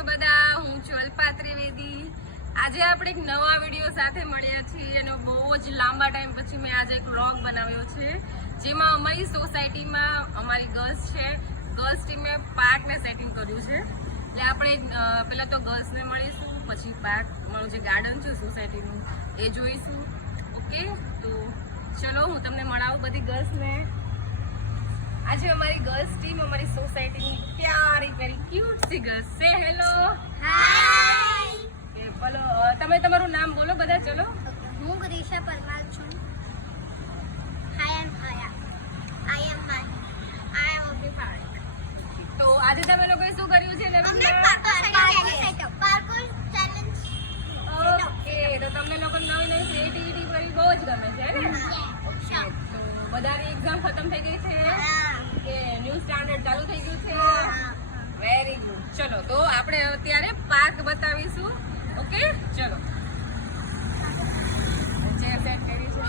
છો બધા? હું છું અલ્પા ત્રિવેદી. આજે આપણે એક નવા વિડીયો સાથે મળ્યા છીએ અને બહુ જ લાંબા ટાઈમ પછી મેં આજે એક વ્લોગ બનાવ્યો છે, જેમાં અમારી સોસાયટીમાં અમારી ગર્લ્સ છે, ગર્લ્સ ટીમે પાર્કને સેટિંગ કર્યું છે. એટલે આપણે પહેલાં તો ગર્લ્સને મળીશું, પછી પાર્ક મારું જે ગાર્ડન છે સોસાયટીનું એ જોઈશું. ઓકે, તો ચલો હું તમને મળાવું બધી ગર્લ્સને. આજે અમારી ગર્લ્સ ટીમ અમારી સોસાયટીની પ્યારી વેરી ક્યુટ સી ગર્લ્સ સે હેલો. હાય. કે બોલો, તમે તમારું નામ બોલો બધા. ચલો. હું ગરીશા પરમાર છું. આઈ એમ અભિપાળ. તો આજે તમે લોકોએ શું કર્યું છે? Parkour challenge. ઓકે, તો તમને લોકો નવી નવી ક્રિએટિવિટી કરી બહુ જ ગમે છે ને? ઓકે, તો બધાની એક્ઝામ ખતમ થઈ ગઈ છે કે ન્યૂ સ્ટાન્ડર્ડ ચાલુ થઈ ગયું છે? Very good. ચલો, તો આપણે અત્યારે પાર્ક બતાવીશું. ઓકે, ચલો. ચેર સેટ કરી છે.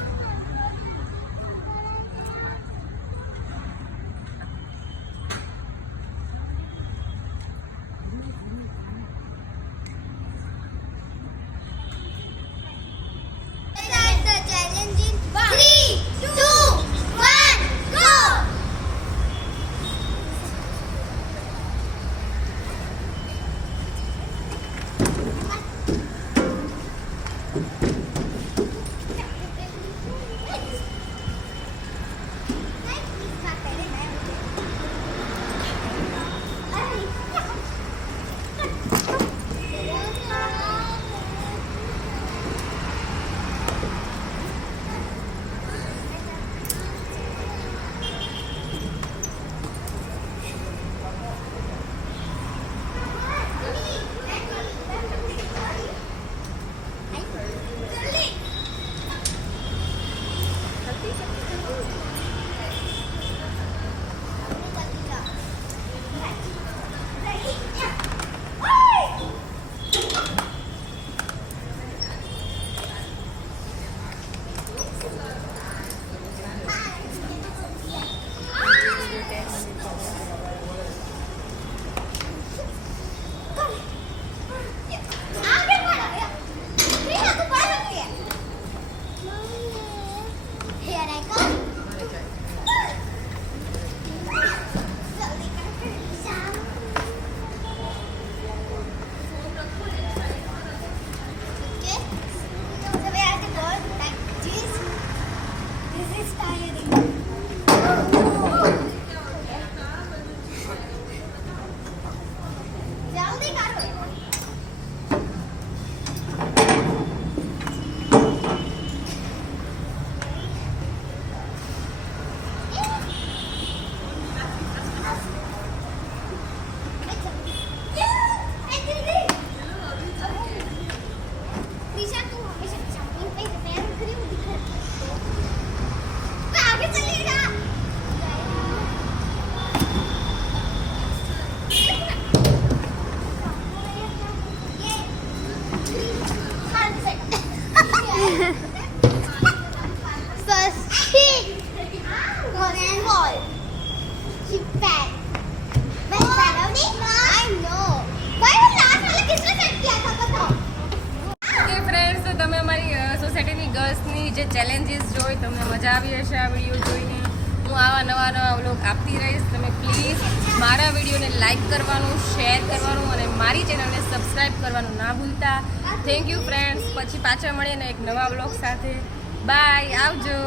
ગર્લ્સની જે ચેલેન્જીસ જોઈ તમને મજા આવી હશે આ વિડીયો જોઈને. હું આવા નવા વ્લોગ આપતી રહીશ. તમે પ્લીઝ મારા વિડીયોને લાઈક કરવાનું, શેર કરવાનું અને મારી ચેનલને સબસ્ક્રાઈબ કરવાનું ના ભૂલતા. Thank you friends. પછી પાછા મળીને એક નવા વ્લોગ સાથે. બાય, આવજો.